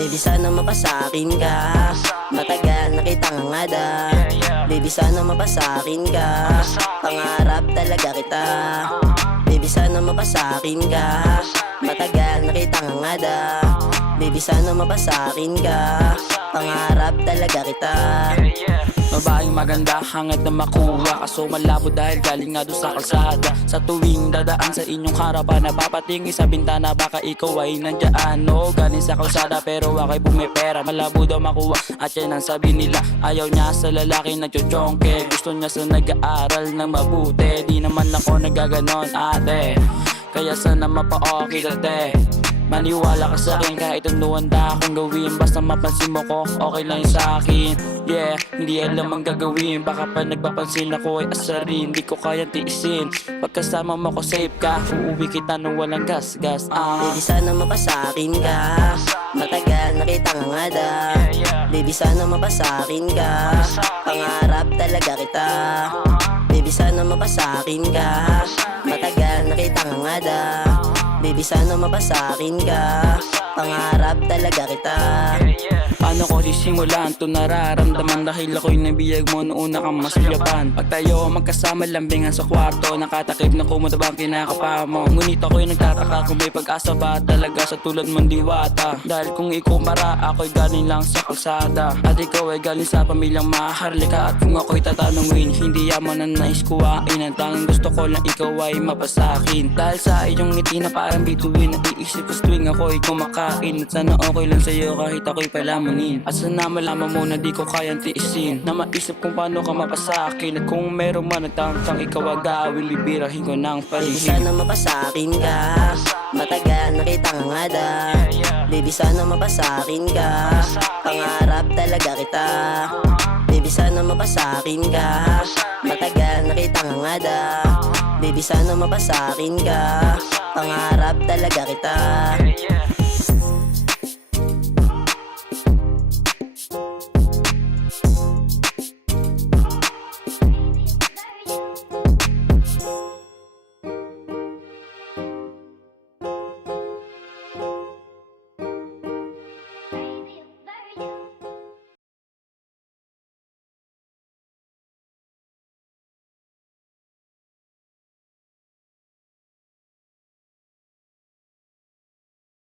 Baby sana mapasakin ka, matagal nakita nga ngada. Baby sana mapasakin ka, pangarap talaga kita. Baby sana mapasakin ka, matagal nakita nga ngada. Baby sana mapasakin ka, pangarap talaga kita. Babaeng maganda, hangad na makuha, kaso malabo dahil galing nga doon sa kalsada. Sa tuwing dadaan sa inyong harapan, napapatingin sa bintana, baka ikaw ay nandiyan. Oo, galing sa kalsada pero ako'y bumipera. Malabo daw makuha at yan ang sabi nila. Ayaw niya sa lalaki nagchochongke, gusto niya sa nag-aaral ng mabuti. Di naman ako nagaganon ate, kaya sana mapa-okay dati. Maniwala ka sa'kin kahit ano handa akong gawin, basta mapansin mo ko, okay lang yun sa'kin. Yeah, hindi alam ang gagawin, baka pa nagpapansin ako ay asarin. Di ko kaya tiisin, pagkasama mo ko safe ka, uuwi kita nang walang gas-gas. Baby sana mapasakin ka, matagal nakita nga ngada. Baby sana mapasakin ka, pangarap talaga kita. Baby sana mapasakin ka, matagal nakita nga ngada. Baby sana mapasakin ka, pangarap talaga kita. Paano ko sisimulan to nararamdaman, dahil ako'y nabiyag mo noong una kang masyapan. Pag tayo magkasama lambingan sa kwarto, nakatakip na kumuda ba ang kinakapa mo. Ngunit ako'y nagtataka kung may pag-asa ba talaga sa tulad mong diwata. Dahil kung ikumpara, ako'y galing lang sa kalsada at ikaw ay galing sa pamilyang maharlika. At kung ako'y tatanungin, hindi yaman ang nais kuhain. Ang tanging gusto ko lang ikaw ay mapasakin. Dahil sa iyong ngiti na parang bituin, naiisip ko tuwing ako'y kumakain. At sana okay lang sa'yo kahit ako'y palamanin. At sana malaman mo na di ko kayang tiisin, na maisip kung paano ka mapasakin. At kung meron man nagtangkang ikaw agawin, bibirahin ko ng Baby paligid. sana mapasakin ka, matagal nakita nga ngada. Baby sana mapasakin ka, pangarap talaga kita. Baby sana mapasakin ka, matagal nakita nga ngada. Baby sana mapasakin ka, pangarap talaga kita.